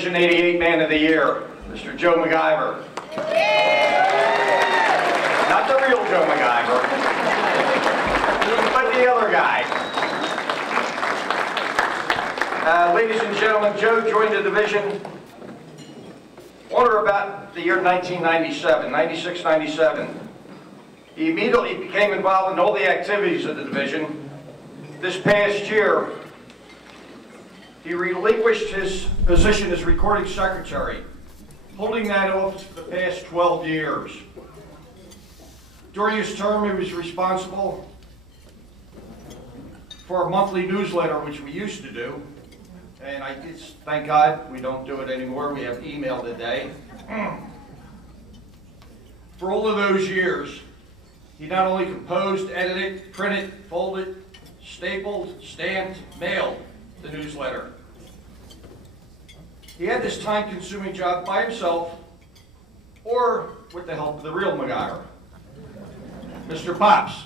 Division 88 Man of the Year, Mr. Joe McIvor. Not the real Joe McIvor, but the other guy. Ladies and gentlemen, Joe joined the division on or about the year 1997, 96, 97. He immediately became involved in all the activities of the division. This past year, he relinquished his position as recording secretary, holding that office for the past 12 years. During his term, he was responsible for a monthly newsletter, which we used to do. And thank God we don't do it anymore. We have email today. For all of those years, he not only composed, edited, printed, folded, stapled, stamped, mailed the newsletter. He had this time-consuming job by himself or with the help of the real McGill, Mr. Pops.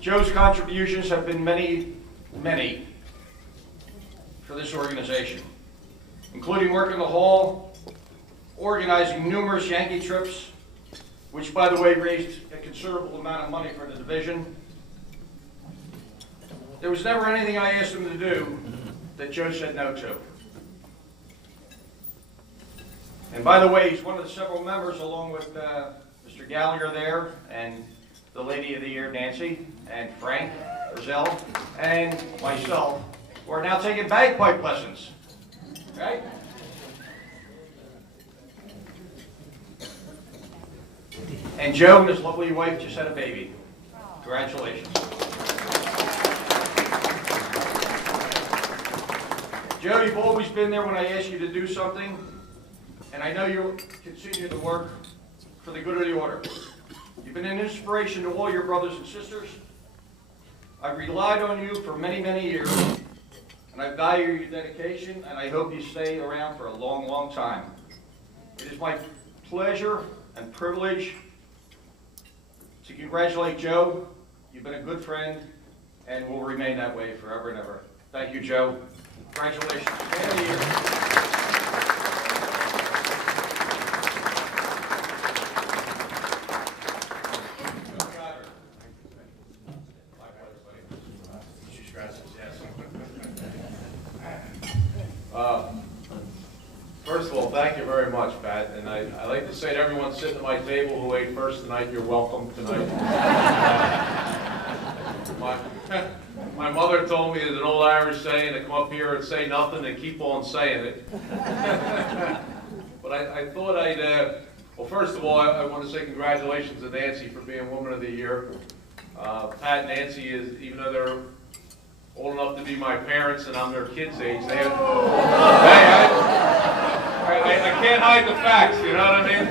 Joe's contributions have been many, many for this organization, including working the hall, organizing numerous Yankee trips, which, by the way, raised a considerable amount of money for the division. There was never anything I asked him to do that Joe said no to. And by the way, he's one of the several members, along with Mr. Gallagher there, and the Lady of the Year, Nancy, and Frank, Brazil, and myself, who are now taking bagpipe lessons. Right? And Joe and his lovely wife just had a baby. Congratulations. Joe, you've always been there when I ask you to do something, and I know you'll continue to work for the good of the order. You've been an inspiration to all your brothers and sisters. I've relied on you for many, many years, and I value your dedication, and I hope you stay around for a long, long time. It is my pleasure and privilege to congratulate Joe. You've been a good friend and will remain that way forever and ever. Thank you, Joe. Congratulations. Man of the Year. First of all, thank you very much, Pat. And I like to say to everyone sitting at my table who ate first tonight, you're welcome tonight. My mother told me there's an old Irish saying to come up here and say nothing and keep on saying it. But I thought well, first of all, I want to say congratulations to Nancy for being Woman of the Year. Pat and Nancy, even though they're old enough to be my parents and I'm their kids' age, they have, I can't hide the facts, you know what I mean?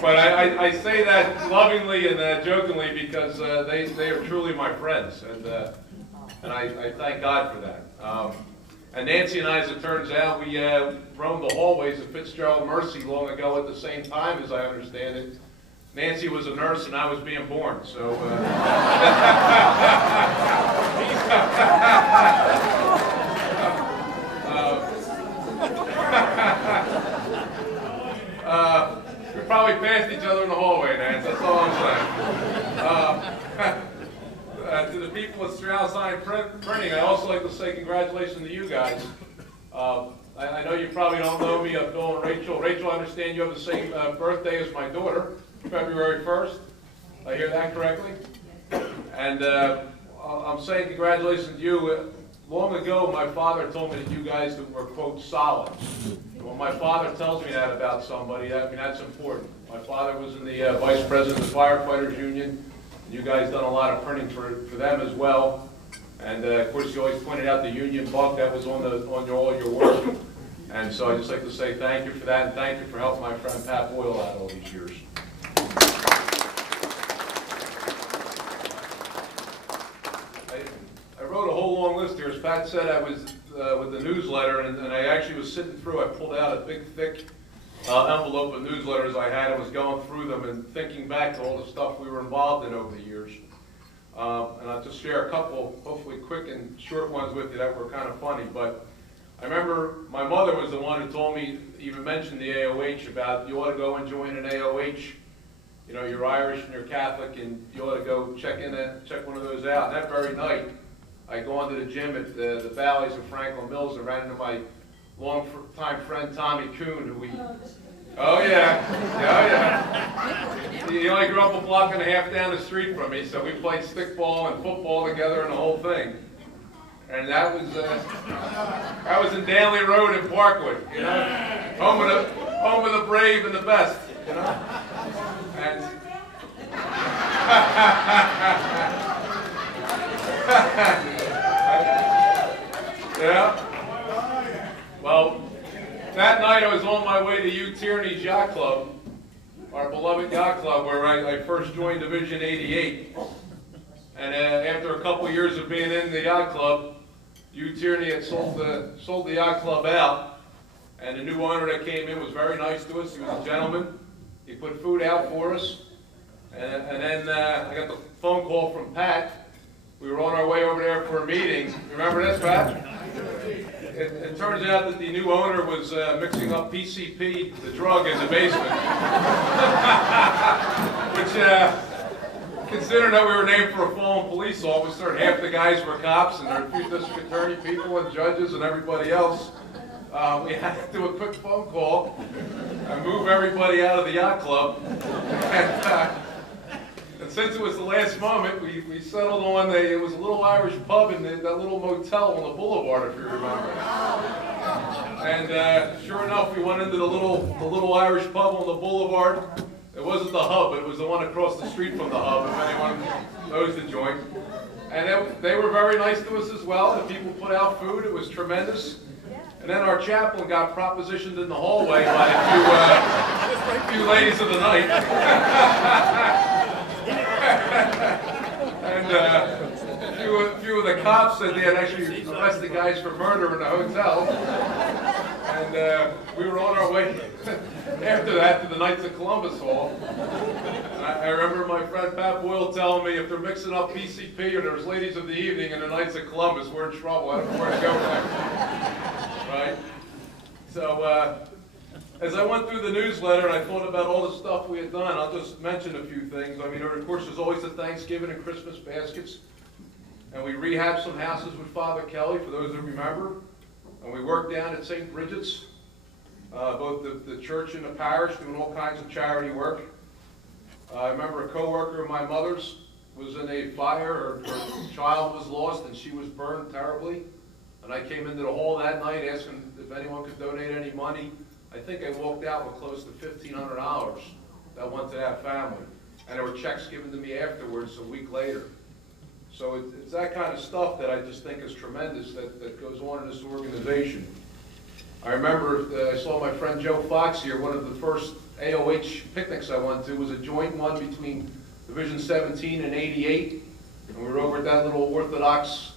But I say that lovingly and jokingly because they are truly my friends, and I thank God for that. And Nancy and I, as it turns out, we roamed the hallways of Fitzgerald Mercy long ago at the same time, as I understand it. Nancy was a nurse and I was being born, so... we probably passed each other in the hallway, Nance, that's all I'm saying. To the people at Strassheim Printing, I'd also like to say congratulations to you guys. I know you probably don't know me, Bill and Rachel. Rachel, I understand you have the same birthday as my daughter, February 1st. I hear that correctly? And I'm saying congratulations to you. Long ago, my father told me that you guys were, quote, solid. When my father tells me that about somebody, that's important. My father was in the vice president of the Firefighters Union. You guys done a lot of printing for them as well. And of course, you always pointed out the Union buck that was on all your work. And so I'd just like to say thank you for that, and thank you for helping my friend Pat Boyle out all these years. I wrote a whole long list here. As Pat said, I was with the newsletter, and I actually was sitting through. I pulled out a big, thick envelope of newsletters I had and was going through them and thinking back to all the stuff we were involved in over the years. And I'll just share a couple, hopefully quick and short ones with you that were kind of funny. But I remember my mother was the one who told me, even mentioned the AOH, about you ought to go and join an AOH. You know, you're Irish and you're Catholic, and you ought to go check one of those out. And that very night, I go into the gym at the Valleys of Franklin Mills and ran into my long-time friend Tommy Kuhn, who we... Oh yeah, He only grew up a block and a half down the street from me, so we played stickball and football together and the whole thing. And that was in Danley Road in Parkwood, you know, home of the brave and the best, you know. And yeah. Well, that night I was on my way to U Tierney's Yacht Club, our beloved yacht club, where I first joined Division 88. And after a couple years of being in the yacht club, U Tierney had sold the yacht club out, and the new owner that came in was very nice to us. He was a gentleman. He put food out for us, and then I got the phone call from Pat. We were on our way over there for a meeting. Remember this, Pat? It turns out that the new owner was mixing up PCP, the drug, in the basement. Which, considering that we were named for a fallen police officer, and half the guys were cops, and there were a few district attorney people and judges and everybody else, we had to do a quick phone call and move everybody out of the yacht club. And since it was the last moment, we settled on it was a little Irish pub in that little motel on the boulevard, if you remember. And sure enough, we went into the little Irish pub on the boulevard. It wasn't the Hub, but it was the one across the street from the Hub, if anyone knows the joint. And they were very nice to us as well. The people put out food. It was tremendous. And then our chaplain got propositioned in the hallway by a few ladies of the night. And a few of the cops said they had actually arrested guys for murder in the hotel. And we were on our way after that to the Knights of Columbus Hall. And I remember my friend Pat Boyle telling me if they're mixing up PCP or there's ladies of the evening in the Knights of Columbus, we're in trouble. I don't know where to go next. Right? So as I went through the newsletter and I thought about all the stuff we had done, I'll just mention a few things. I mean, of course, there's always the Thanksgiving and Christmas baskets. And we rehabbed some houses with Father Kelly, for those that remember. And we worked down at St. Bridget's, both the church and the parish, doing all kinds of charity work. I remember a co-worker of my mother's was in a fire, her child was lost, and she was burned terribly. And I came into the hall that night asking if anyone could donate any money. I think I walked out with close to $1,500 that went to that family. And there were checks given to me afterwards a week later. So it's that kind of stuff that I just think is tremendous that goes on in this organization. I remember I saw my friend Joe Fox here. One of the first AOH picnics I went to was a joint one between Division 17 and 88. And we were over at that little Orthodox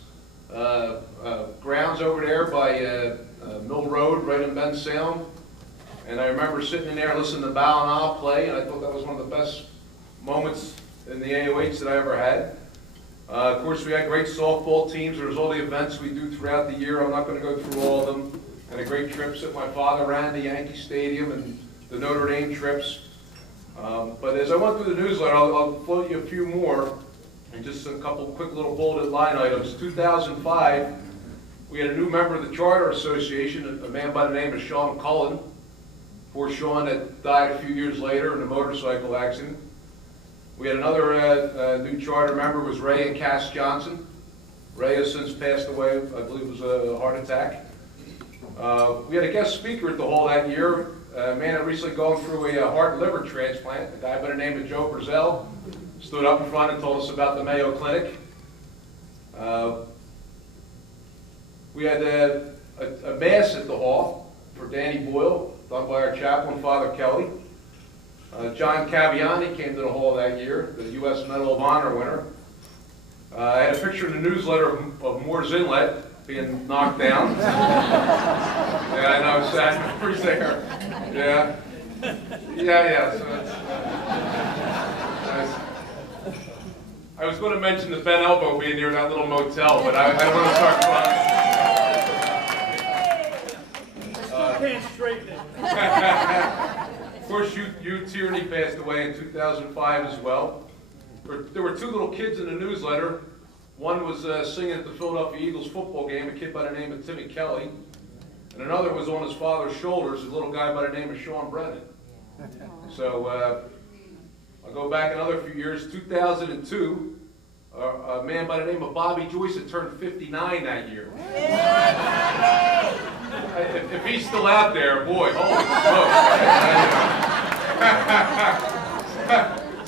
grounds over there by Mill Road, right in Ben Salem. And I remember sitting in there listening to Bal play, and I thought that was one of the best moments in the AOH that I ever had. Of course, we had great softball teams. There was all the events we do throughout the year. I'm not going to go through all of them. And the great trips that my father ran to Yankee Stadium and the Notre Dame trips. But as I went through the newsletter, I'll float you a few more and just a couple quick little bulleted line items. 2005, we had a new member of the Charter Association, a man by the name of Sean Cullen. Poor Sean that died a few years later in a motorcycle accident. We had another new charter member, was Ray and Cass Johnson. Ray has since passed away, I believe it was a heart attack. We had a guest speaker at the hall that year, a man that recently gone through a heart and liver transplant, a guy by the name of Joe Brazell, stood up in front and told us about the Mayo Clinic. We had a mass at the hall for Danny Boyle, done by our chaplain, Father Kelly. John Caviani came to the hall that year, the U.S. Medal of Honor winner. I had a picture in the newsletter of Moore's Inlet being knocked down. Yeah, I know, sad memories there. Yeah. So I was going to mention the Ben Elbow being near that little motel, but I don't want to start crying. great name. Of course, you Tierney passed away in 2005 as well. There were two little kids in the newsletter. One was singing at the Philadelphia Eagles football game, a kid by the name of Timmy Kelly. And another was on his father's shoulders, a little guy by the name of Sean Brennan. So I'll go back another few years. 2002, a man by the name of Bobby Joyce had turned 59 that year. If he's still out there, boy, holy smokes.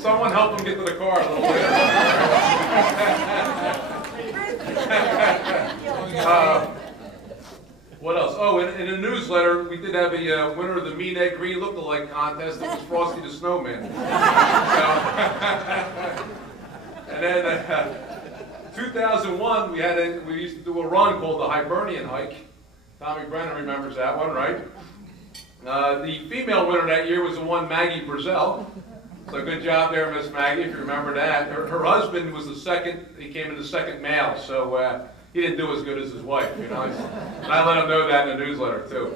Someone help him get to the car a little later. What else? Oh, in the newsletter, we did have a winner of the Mean Ed Green Look-alike contest. It was Frosty the Snowman. And then 2001, we used to do a run called the Hibernian Hike. Tommy Brennan remembers that one, right? The female winner that year was the one Maggie Brazell. So good job there, Miss Maggie, if you remember that. Her husband was the second, he came in the second male, so he didn't do as good as his wife, you know. And I let him know that in the newsletter, too.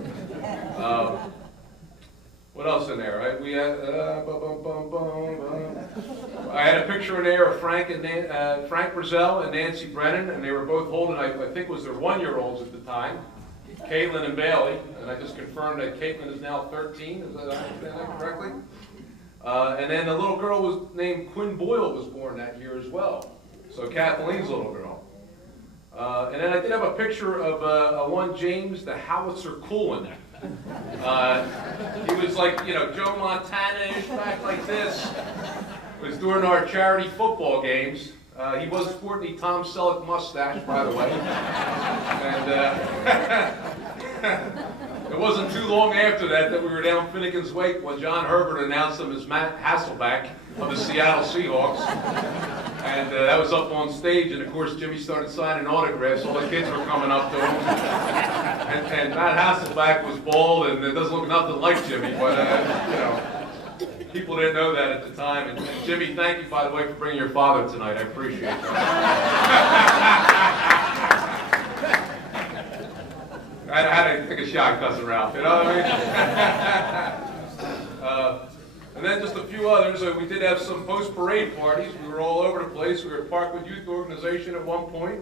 What else in there? Right? We had, I had a picture in there of Frank Brazell and Nancy Brennan, and they were both holding, I think it was their one-year-olds at the time, Caitlin and Bailey, and I just confirmed that Caitlin is now 13, is that, I understand that correctly? And then a little girl was named Quinn Boyle was born that year as well. So Kathleen's little girl. And then I did have a picture of one James, the Howitzer Coolin. He was like, you know, Joe Montana-ish, back like this. It was during our charity football games. He was sporting the Tom Selleck mustache, by the way. And it wasn't too long after that we were down Finnegan's Wake when John Herbert announced him as Matt Hasselbeck of the Seattle Seahawks. And that was up on stage, and of course Jimmy started signing autographs. All the kids were coming up to him. And Matt Hasselbeck was bald, and it doesn't look nothing like Jimmy, but you know, people didn't know that at the time. And Jimmy, thank you, by the way, for bringing your father tonight. I appreciate that. I had to take a shot, Cousin Ralph, you know what I mean? And then just a few others. We did have some post-parade parties. We were all over the place. We were at Parkwood Youth Organization at one point.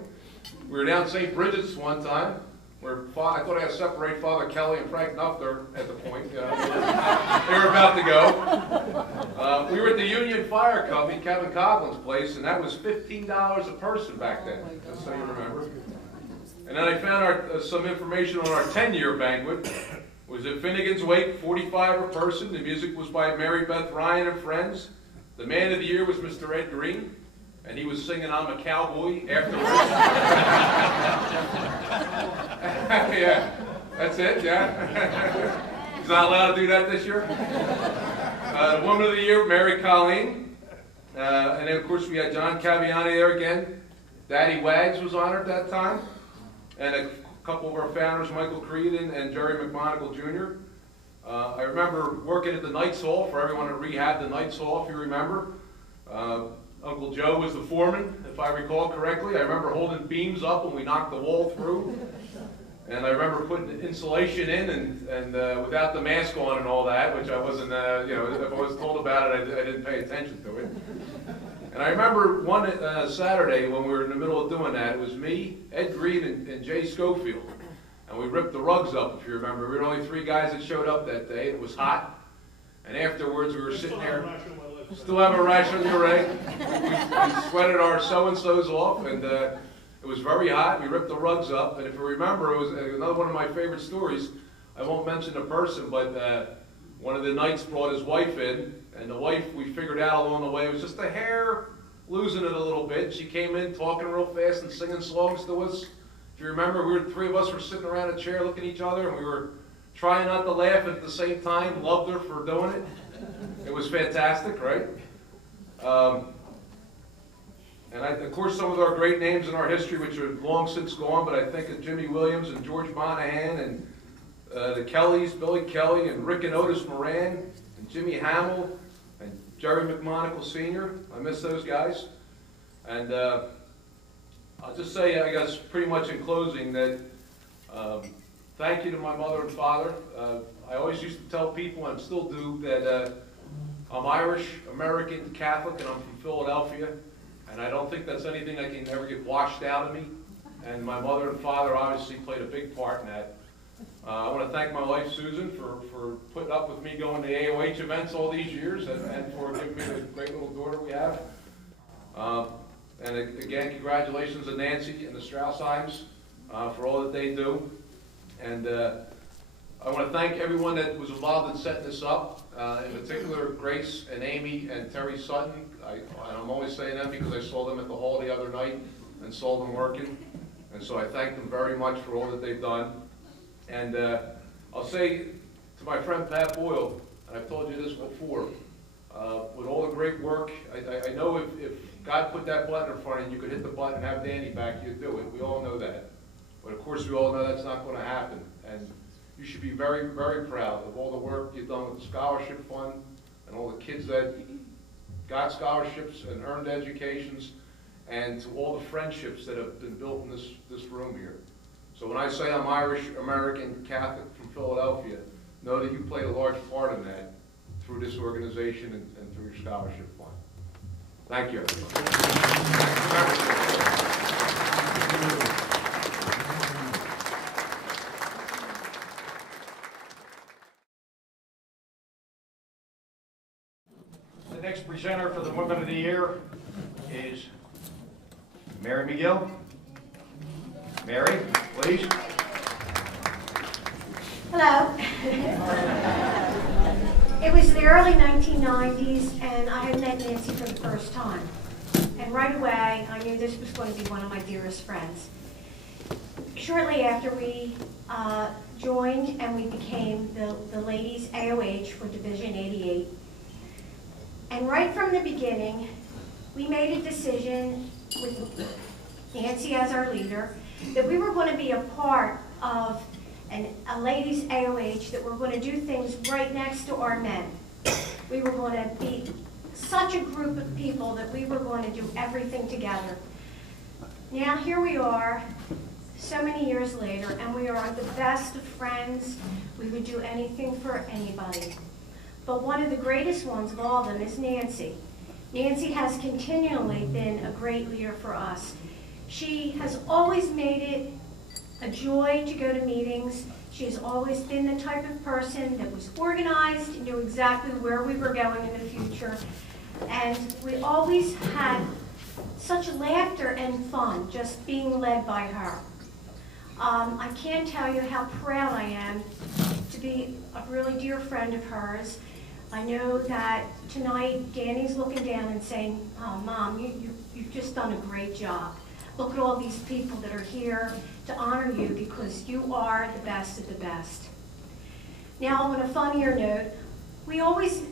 We were down St. Bridget's one time, where I thought I had to separate Father Kelly and Frank Nuffler at the point. They were about to go. We were at the Union Fire Company, Kevin Coughlin's place, and that was $15 a person back then, just so you remember. And then I found some information on our 10-year banquet. It was at Finnegan's Wake, 45 a person. The music was by Mary Beth Ryan and Friends. The man of the year was Mr. Ed Green, and he was singing I'm a Cowboy afterwards. Yeah, that's it, yeah. He's not allowed to do that this year. The woman of the year, Mary Colleen. And then, of course, we had John Caviani there again. Daddy Wags was honored that time. And a couple of our founders, Michael Creedon and Jerry McMonagle Jr. I remember working at the Knights Hall for everyone to rehab the Knights Hall, if you remember. Uncle Joe was the foreman, if I recall correctly. I remember holding beams up when we knocked the wall through. And I remember putting insulation in and without the mask on and all that, which I wasn't, you know, if I was told about it, I didn't pay attention to it. And I remember one Saturday when we were in the middle of doing that, it was me, Ed Green, and Jay Schofield. And we ripped the rugs up, if you remember. We were only 3 guys that showed up that day. It was hot. And afterwards, we were sitting there. Still have a rash on your leg. We sweated our so-and-sos off, and it was very hot. We ripped the rugs up. And if you remember, it was another one of my favorite stories. I won't mention the person, but one of the knights brought his wife in. And the wife, we figured out along the way, was just a hair losing it a little bit. She came in talking real fast and singing songs to us. If you remember, 3 of us were sitting around a chair looking at each other, and we were trying not to laugh at the same time. Loved her for doing it. It was fantastic, right? And of course, some of our great names in our history, which are long since gone, but I think of Jimmy Williams and George Monahan and the Kellys, Billy Kelly and Rick and Otis Moran and Jimmy Hamill and Jerry McMonagle Sr. I miss those guys. And I'll just say, I guess, pretty much in closing that thank you to my mother and father. I always used to tell people, and still do, that I'm Irish, American, Catholic, and I'm from Philadelphia. And I don't think that's anything that can ever get washed out of me. And my mother and father obviously played a big part in that. I want to thank my wife, Susan, for putting up with me going to AOH events all these years and for giving me the great little daughter we have. And again, congratulations to Nancy and the Strassheims for all that they do. And I want to thank everyone that was involved in setting this up, in particular Grace and Amy and Terry Sutton. I'm always saying that because I saw them at the hall the other night and saw them working. And so I thank them very much for all that they've done. And I'll say to my friend Pat Boyle, and I've told you this before, with all the great work, I know if God put that button in front of you, you could hit the button and have Danny back, you'd do it. We all know that. But of course we all know that's not going to happen. And you should be very, very proud of all the work you've done with the scholarship fund and all the kids that got scholarships and earned educations, and to all the friendships that have been built in this room here. So when I say I'm Irish, American, Catholic from Philadelphia, know that you played a large part in that through this organization and through your scholarship fund. Thank you. The next presenter for the Woman of the Year is Mary McGill. Mary, please. Hello. It was the early 1990s, and I had met Nancy for the first time. And right away, I knew this was going to be one of my dearest friends. Shortly after we joined and we became the ladies AOH for Division 88. And right from the beginning, we made a decision with Nancy as our leader that we were going to be a part of a ladies AOH, that we're going to do things right next to our men. We were going to be such a group of people that we were going to do everything together. Now here we are, so many years later, and we are the best of friends. We would do anything for anybody. But one of the greatest ones of all of them is Nancy. Nancy has continually been a great leader for us. She has always made it a joy to go to meetings. She has always been the type of person that was organized, knew exactly where we were going in the future. And we always had such laughter and fun just being led by her. I can't tell you how proud I am to be a really dear friend of hers. I know that tonight Danny's looking down and saying, "Oh, Mom, you've just done a great job. Look at all these people that are here to honor you because you are the best of the best." Now, on a funnier note, we always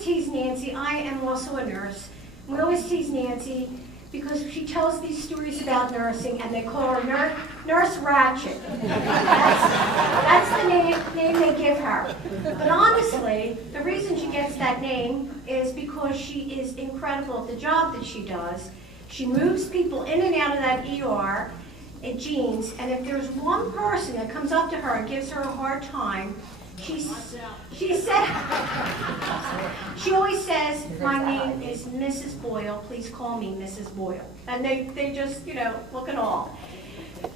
tease Nancy. I am also a nurse. We always tease Nancy because she tells these stories about nursing, and they call her Nurse Ratchet. That's the name they give her. But honestly, the reason she gets that name is because she is incredible at the job that she does. She moves people in and out of that ER at Jeans, and if there's one person that comes up to her and gives her a hard time, she always says, "My name is Mrs. Boyle, please call me Mrs. Boyle." And they just, look at all.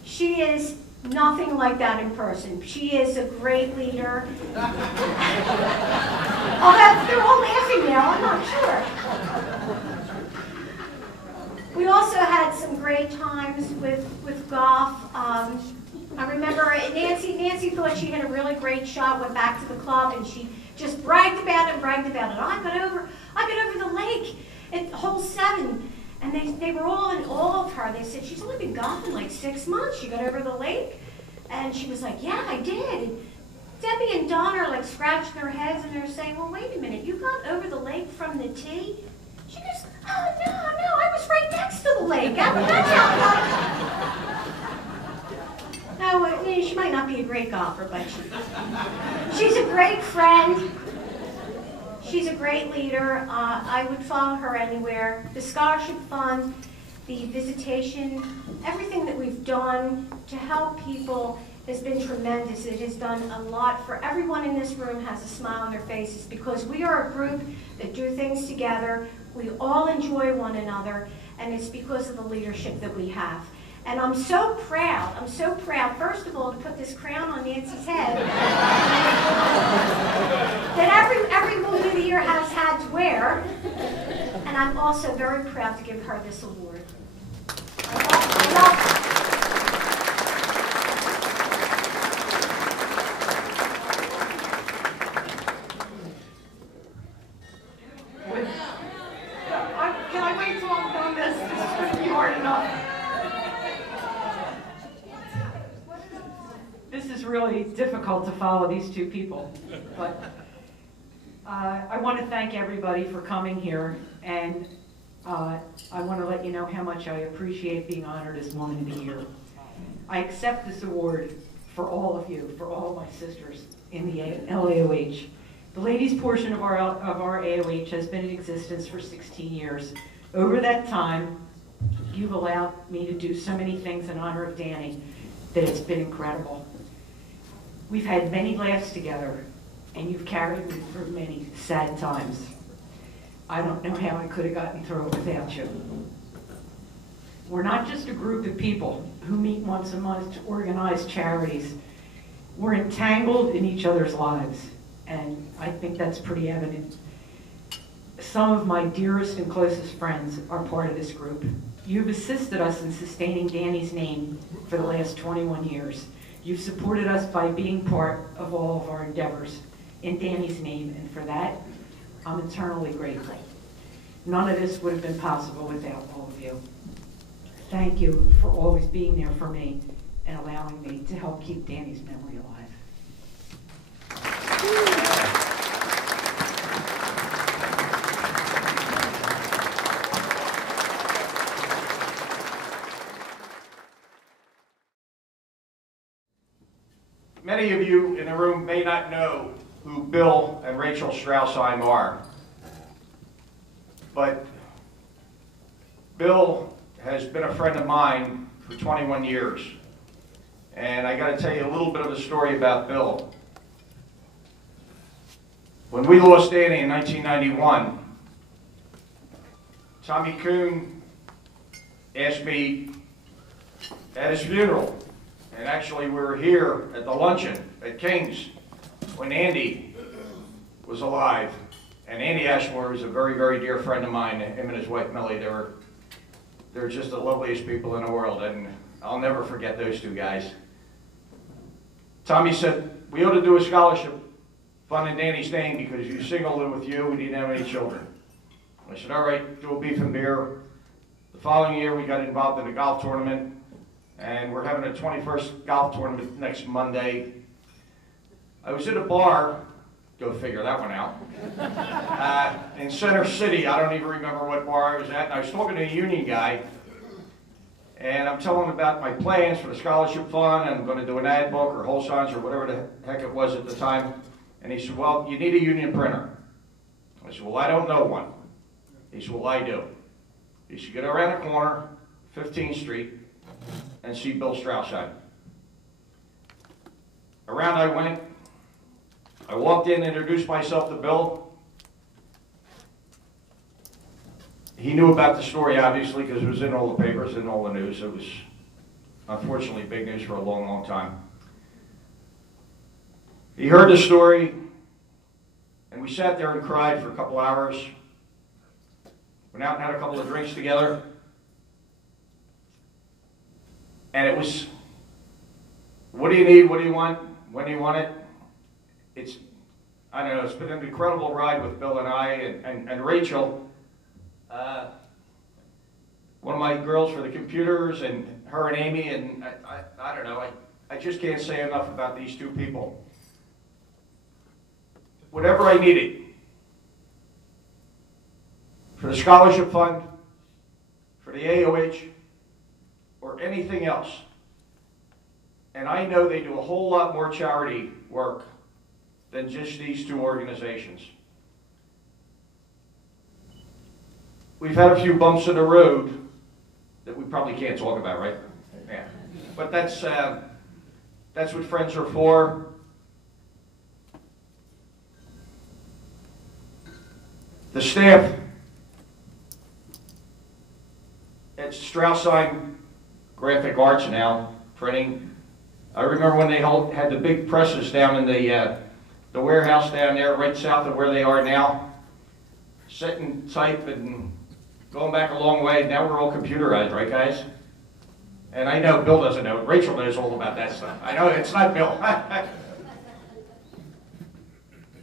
She is nothing like that in person. She is a great leader. Oh, they're all laughing now, I'm not sure. We also had some great times with golf. I remember Nancy thought she had a really great shot, went back to the club, and she just bragged about it. I got over the lake at hole 7, and they were all in awe of her. They said, "She's only been golfing like 6 months. She got over the lake?" And she was like, "Yeah, I did." And Debbie and Don are like scratching their heads, and they're saying, "Well, wait a minute, you got over the lake from the tee?" She goes, "Oh, no, I was right next to the lake. That's how." No, she might not be a great golfer, but she's a great friend. She's a great leader. I would follow her anywhere. The scholarship fund, the visitation, everything that we've done to help people has been tremendous. It has done a lot for everyone in this room. Has a smile on their faces because we are a group that do things together. We all enjoy one another, and it's because of the leadership that we have. And I'm so proud, first of all, to put this crown on Nancy's head that every movie of the year has had to wear. And I'm also very proud to give her this award. I love Can I wait till I'm done this? This is going to be hard enough. This is really difficult to follow these two people, but I want to thank everybody for coming here, and I want to let you know how much I appreciate being honored as Woman of the Year. I accept this award for all of you, for all of my sisters in the LAOH. The ladies' portion of our AOH has been in existence for 16 years. Over that time, you've allowed me to do so many things in honor of Danny that it's been incredible. We've had many laughs together, and you've carried me through many sad times. I don't know how I could have gotten through it without you. We're not just a group of people who meet once a month to organize charities. We're entangled in each other's lives, and I think that's pretty evident. Some of my dearest and closest friends are part of this group. You've assisted us in sustaining Danny's name for the last 21 years. You've supported us by being part of all of our endeavors in Danny's name, and for that, I'm eternally grateful. None of this would have been possible without all of you. Thank you for always being there for me and allowing me to help keep Danny's memory alive. Many of you in the room may not know who Bill and Rachel Strassheim are, but Bill has been a friend of mine for 21 years, and I got to tell you a little bit of a story about Bill. When we lost Danny in 1991, Tommy Kuhn asked me at his funeral, and actually we were here at the luncheon at King's when Andy was alive. And Andy Ashmore is a very, very dear friend of mine. Him and his wife Millie, they're just the loveliest people in the world, and I'll never forget those two guys. Tommy said, we ought to do a scholarship fund in Danny's name because you singled it with you, we didn't have any children. I said, all right, do a beef and beer. The following year we got involved in a golf tournament, and we're having a 21st golf tournament next Monday. I was at a bar, go figure that one out, in Center City. I don't even remember what bar I was at, and I was talking to a union guy, and I'm telling him about my plans for the scholarship fund, and I'm going to do an ad book or whole signs or whatever the heck it was at the time. And he said, well, you need a union printer. I said, well, I don't know one. He said, well, I do. He said, get around the corner, 15th Street, and see Bill Strassheim. Around I went. I walked in, introduced myself to Bill. He knew about the story, obviously, because it was in all the papers and all the news. It was, unfortunately, big news for a long, long time. He heard the story, and we sat there and cried for a couple hours. Went out and had a couple of drinks together. And it was, what do you need? What do you want? When do you want it? It's, I don't know, it's been an incredible ride with Bill and I and Rachel. One of my girls for the computers, and her and Amy, and I don't know, I just can't say enough about these two people. Whatever I needed, for the scholarship fund, for the AOH, or anything else. And I know they do a whole lot more charity work than just these two organizations. We've had a few bumps in the road that we probably can't talk about, right? Yeah. But that's, That's what friends are for. The staff at Strassheim Graphic Arts now, printing. I remember when they had the big presses down in the warehouse down there, right south of where they are now. Sitting, type, and going back a long way. Now we're all computerized, right, guys? And I know Bill doesn't know. Rachel knows all about that stuff. I know it's not Bill.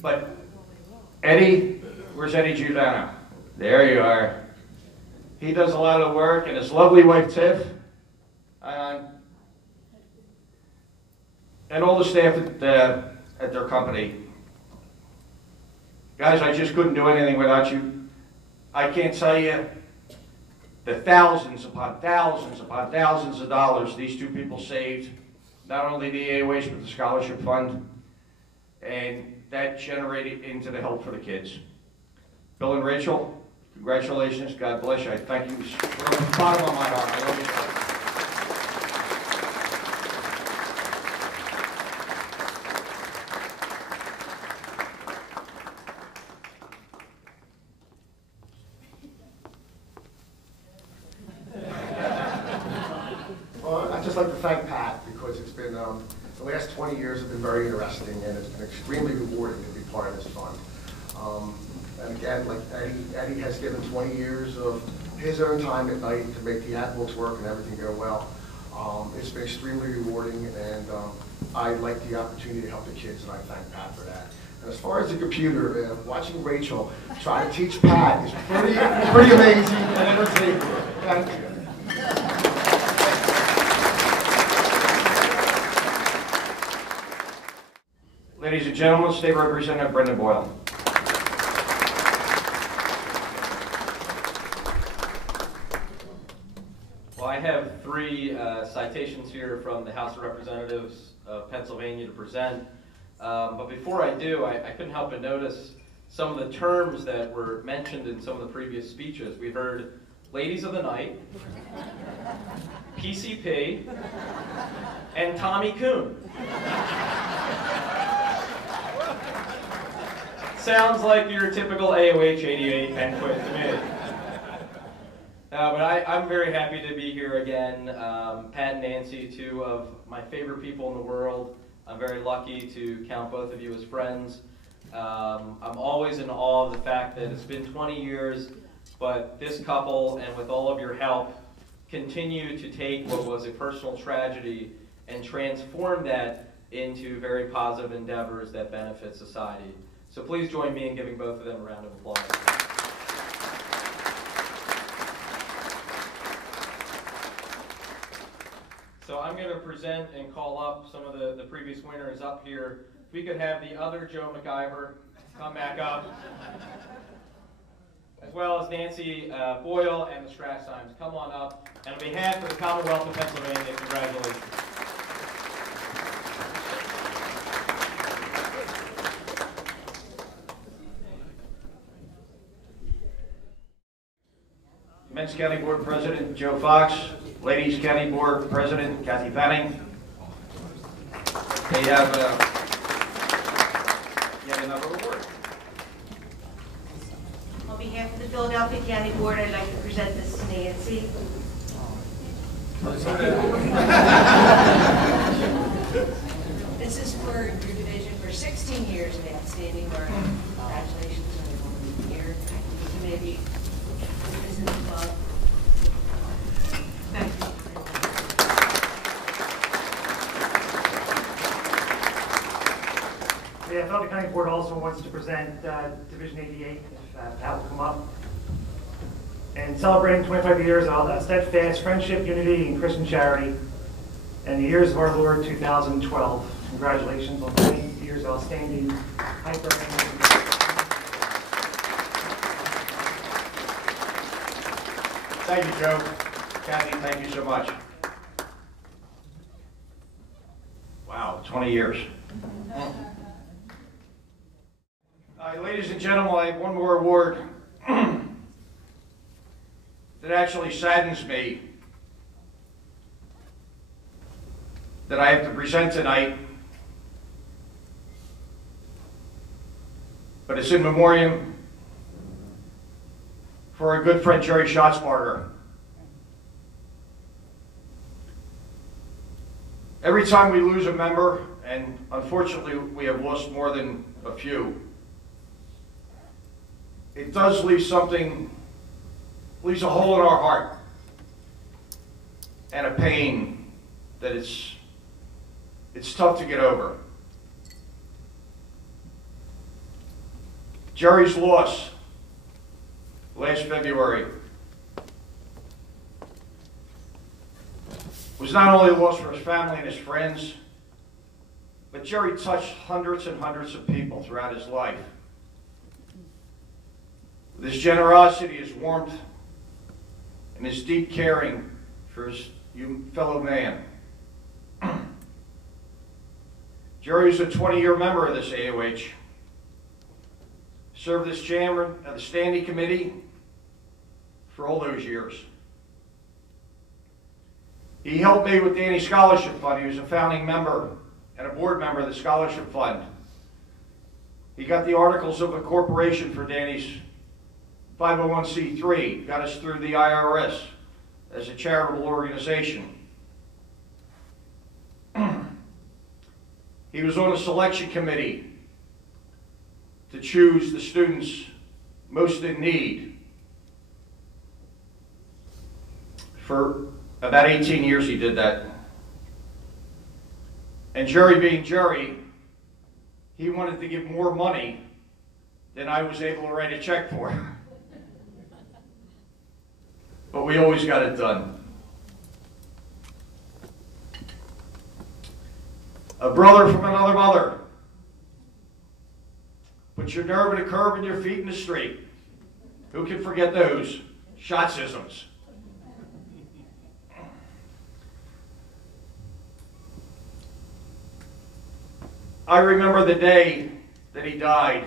But Eddie, where's Eddie Giordano? There you are. He does a lot of work, and his lovely wife Tiff, and all the staff at their company. Guys, I just couldn't do anything without you. I can't tell you the thousands upon thousands upon thousands of dollars these two people saved, not only the AOH, but the scholarship fund, and that generated into the help for the kids. Bill and Rachel, congratulations. God bless you. I thank you from the bottom of my heart. I love you. Well, I'd just like to thank Pat because it's been, the last 20 years have been very interesting and it's been extremely rewarding to be part of this fund. And again, like Eddie has given 20 years of his own time at night to make the ad books work and everything go well. It's been extremely rewarding and I like the opportunity to help the kids and I thank Pat for that. And as far as the computer, watching Rachel try to teach Pat is pretty amazing and entertaining. Thank you. Ladies and gentlemen, State Representative Brendan Boyle. Well, I have three citations here from the House of Representatives of Pennsylvania to present. But before I do, I couldn't help but notice some of the terms that were mentioned in some of the previous speeches. We heard Ladies of the Night, PCP, and Tommy Coon. Sounds like your typical AOH 88 banquet to me. But I'm very happy to be here again. Pat and Nancy, two of my favorite people in the world. I'm very lucky to count both of you as friends. I'm always in awe of the fact that it's been 20 years, but this couple, and with all of your help, continue to take what was a personal tragedy and transform that into very positive endeavors that benefit society. So please join me in giving both of them a round of applause. So I'm going to present and call up some of the previous winners up here. If we could have the other Joe McIvor come back up, as well as Nancy Boyle and the Strassheim. Come on up. And on behalf of the Commonwealth of Pennsylvania, congratulations. Men's County Board President Joe Fox, Ladies County Board President Kathy Fanning. They have yet another award. On behalf of the Philadelphia County Board, I'd like to present this to Nancy. This is for your division for 16 years of outstanding work. Congratulations on your committee. This is above. Thank you. The Philadelphia County Board also wants to present Division 88, if that will come up. And celebrating 25 years of steadfast friendship, unity, and Christian charity, and the years of our Lord 2012. Congratulations on 20 years of outstanding hyper. Thank you, Joe. Kathy, thank you so much. Wow, 20 years. Ladies and gentlemen, I have one more award that actually saddens me. that I have to present tonight, but it's in memoriam for our good friend Jerry Shotzbarger. Every time we lose a member, and unfortunately we have lost more than a few, it does leave something, leaves a hole in our heart and a pain that it's tough to get over. Jerry's loss last February was not only a loss for his family and his friends, but Jerry touched hundreds and hundreds of people throughout his life. With his generosity, his warmth, and his deep caring for his fellow man. Jerry was a 20-year member of this AOH. Served as chairman of the standing committee for all those years. He helped me with Danny's scholarship fund. He was a founding member and a board member of the scholarship fund. He got the articles of incorporation for Danny's 501c3, got us through the IRS as a charitable organization. He was on a selection committee to choose the students most in need. For about 18 years he did that. And Jerry being Jerry, he wanted to give more money than I was able to write a check for. But we always got it done. A brother from another mother. Put your nerve in a curve and your feet in the street. Who can forget those? Shotsisms. I remember the day that he died.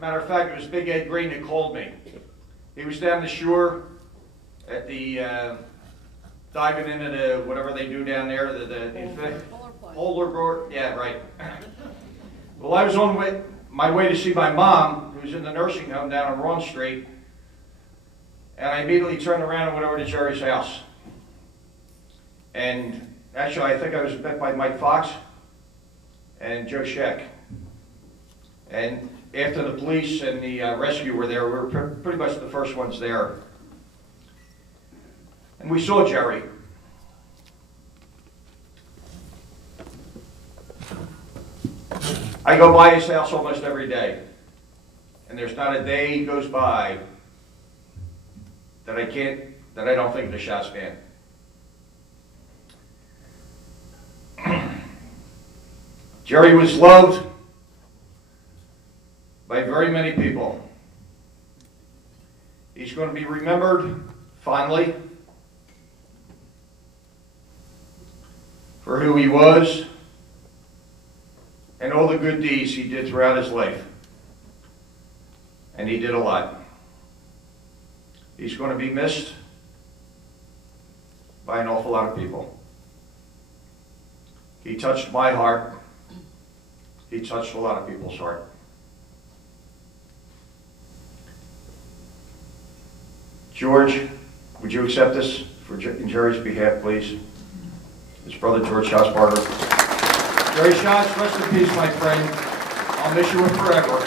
Matter of fact, it was Big Ed Green that called me. He was down the shore at the diving into the whatever they do down there, the polar board. Yeah, right. Well, I was on my way to see my mom, who's in the nursing home down on Ron Street, and I immediately turned around and went over to Jerry's house. And actually, I think I was met by Mike Fox and Joe Scheck. And after the police and the rescue were there, we were pretty much the first ones there. And we saw Jerry. I go by his house almost every day. And there's not a day goes by that I don't think of the Shots man. Jerry was loved by very many people. He's going to be remembered fondly for who he was and all the good deeds he did throughout his life. And he did a lot. He's going to be missed by an awful lot of people. He touched my heart. He touched a lot of people's heart. George, would you accept this in Jerry's behalf, please? His brother, George Shotzbarger. Jerry Schatz, rest in peace, my friend. I'll miss you forever.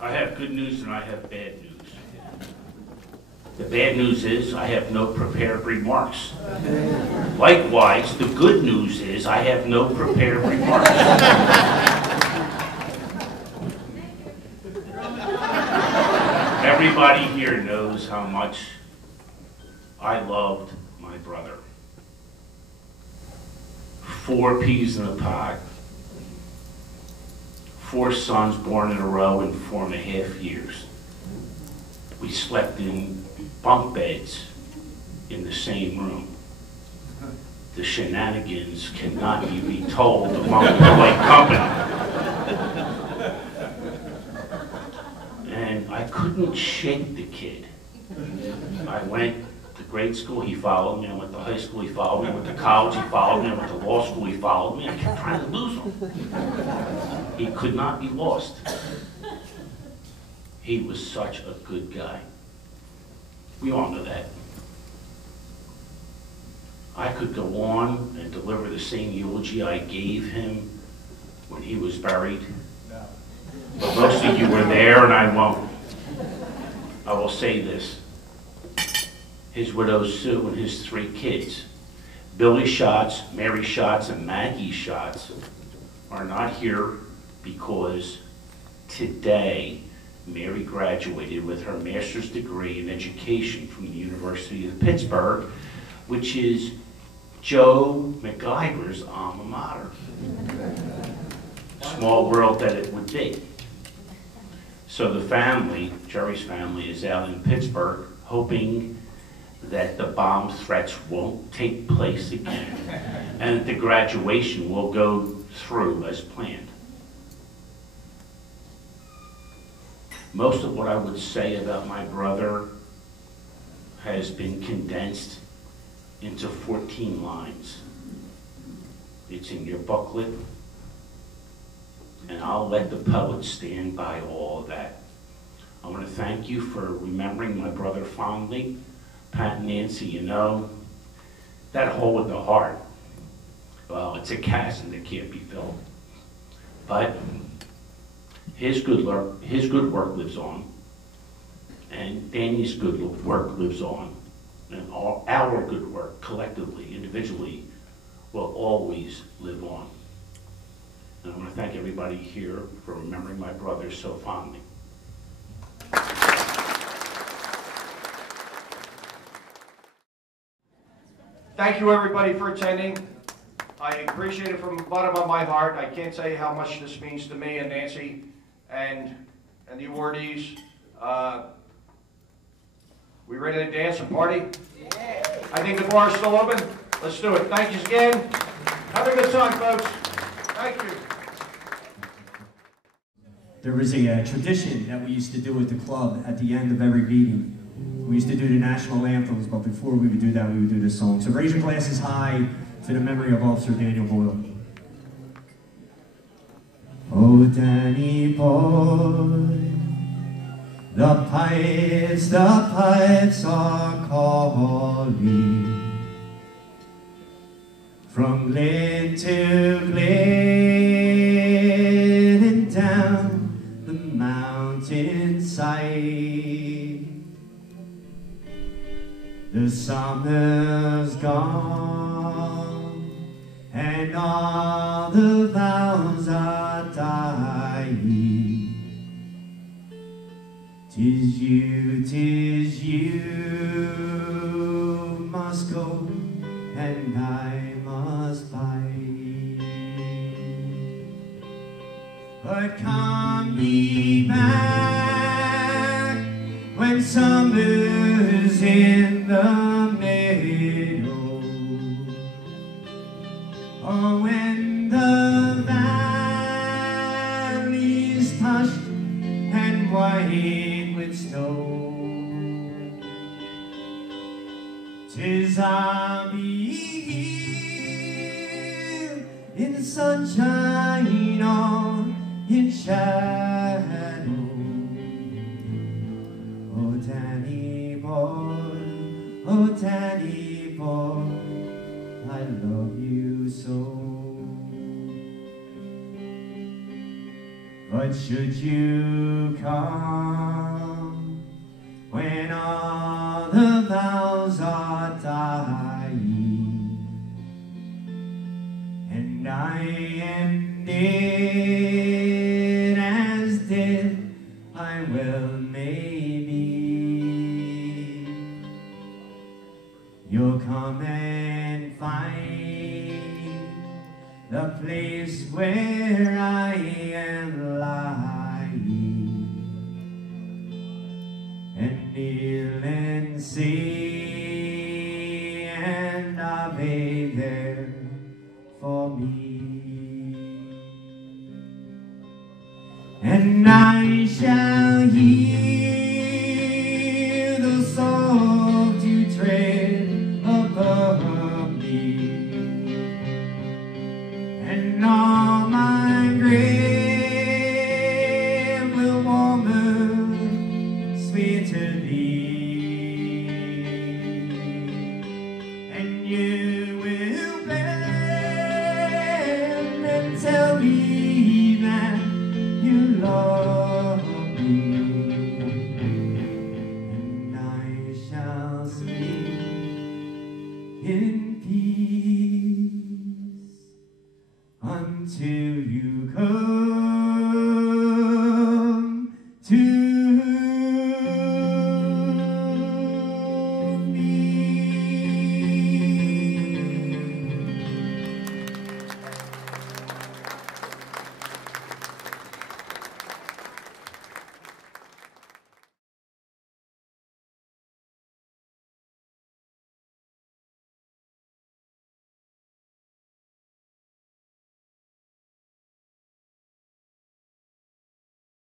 I have good news and I have bad news. The bad news is I have no prepared remarks. Likewise, the good news is I have no prepared remarks. Everybody here knows how much I loved my brother. 4 peas in a pod. 4 sons born in a row in 4.5 years. We slept in bunk beds in the same room. The shenanigans cannot be retold among the polite company. And I couldn't shake the kid. I went to grade school, he followed me. I went to high school, he followed me. I went to college, he followed me. I went to law school, he followed me. I kept trying to lose him. He could not be lost. He was such a good guy. We all know that. I could go on and deliver the same eulogy I gave him when he was buried. No. But most of you were there, and I won't. I will say this. His widow Sue and his 3 kids, Billy Schatz, Mary Schatz, and Maggie Schatz, are not here because today Mary graduated with her master's degree in education from the University of Pittsburgh, which is Joe McIvor's alma mater. Small world that it would be. So the family, Jerry's family, is out in Pittsburgh hoping that the bomb threats won't take place again and that the graduation will go through as planned. Most of what I would say about my brother has been condensed into 14 lines. It's in your booklet, and I'll let the poet stand by all of that. I want to thank you for remembering my brother fondly. Pat and Nancy, you know, that hole in the heart, well, it's a chasm that can't be filled. But his good work lives on, and Danny's good work lives on, and our good work, collectively, individually, will always live on. And I want to thank everybody here for remembering my brother so fondly. Thank you, everybody, for attending. I appreciate it from the bottom of my heart. I can't tell you how much this means to me and Nancy and the awardees. We ready to dance and party? Yeah. I think the bar is still open. Let's do it. Thank you again. Have a good time, folks. Thank you. There was a tradition that we used to do at the club at the end of every meeting. We used to do the national anthems, but before we would do that, we would do this song. So raise your glasses high to the memory of Officer Daniel Boyle. Oh, Danny boy, the pipes are calling from glen to glen and down the mountainside. The summer's gone and all the vows are dying. 'Tis you must go and I must bide. But come me back when summer's in the meadow, or when the valley's hushed and white with snow. 'Tis I'll be here in the sunshine or in shadow. Oh, Danny boy, I love you so. But should you come when all the vows are dying, and I am dead as dead I will maybe, you'll come and find the place where I am lying, and kneel and say and I lay there for me. And I shall hear the soft tread above me, and all my grave will warmer sweetly, and you will bend and tell me that you love me, and I shall sleep in peace until you come.